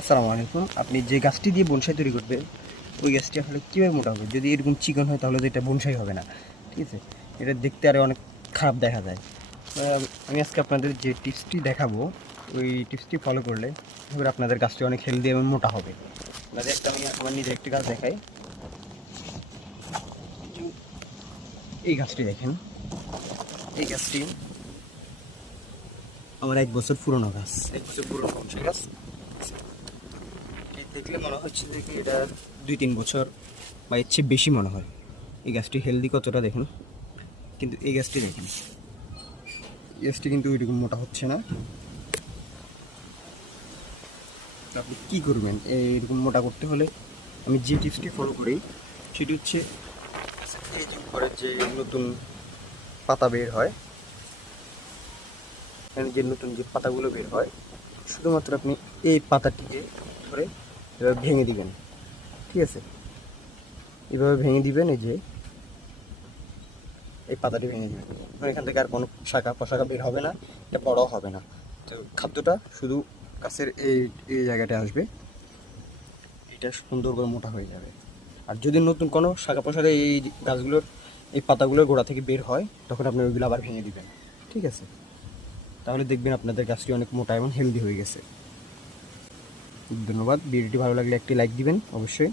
আসসালামু আলাইকুম। আপনি যে গাছটি দিয়ে বনসাই তৈরি করবেন, ওই গাছটি আসলে কীভাবে মোটা হবে? যদি এরকম চিকন হয়, তাহলে তো এটা বনসাই হবে না। ঠিক আছে? এটা দেখতে আরও অনেক খারাপ দেখা যায়। আমি আজকে আপনাদের যে টিপসটি দেখাবো, ওই টিপসটি ফলো করলে এবার আপনাদের গাছটি অনেক হেলদি এবং মোটা হবে। আপনাদের একটা আমি আমার নিজে একটি গাছ দেখাই। এই গাছটি দেখেন। এই গাছটি আমার এক বছর পুরনো গাছ। এক বছর পুরনো গাছ। দেখলে মনে হচ্ছে দেখে এটা দুই তিন বছর বা এর চেয়ে বেশি মনে হয়। এই গাছটি হেলদি কতটা দেখুন? কিন্তু এই গাছটি দেখুন। এই গাছটি কিন্তু ওইরকম মোটা হচ্ছে না। আপনি কী করবেন? এইরকম মোটা করতে হলে আমি যে টিপসটি ফলো করি, সেটি হচ্ছে এই যে উপরে যে নতুন পাতা বের হয় যে নতুন যে পাতাগুলো বের হয়, শুধুমাত্র আপনি এই পাতাটিকে ধরে এভাবে ভেঙে দিবেন। ঠিক আছে? এভাবে ভেঙে দিবেন, এই যে। এই পাতাটি ভেঙে দিবেন। এখান থেকে আর কোনো শাখা পোশাখা বের হবে না, এটা বড়ও হবে না। তো খাদ্যটা শুধু গাছের এই এই জায়গাটা আসবে। এটা সুন্দর করে মোটা হয়ে যাবে। আর যদি নতুন কোনো শাখা পোশাখা এই গাছগুলোর, এই পাতাগুলোর গোড়া থেকে বের হয়, তখন আপনি ওইগুলো আবার ভেঙে দিবেন। ঠিক আছে? তাহলে দেখবেন আপনাদের গাছটি অনেক মোটা এবং হেলদি হয়ে গেছে। ধন্যবাদ। ভিডিওটি ভালো লাগলে একটি লাইক দিবেন অবশ্যই।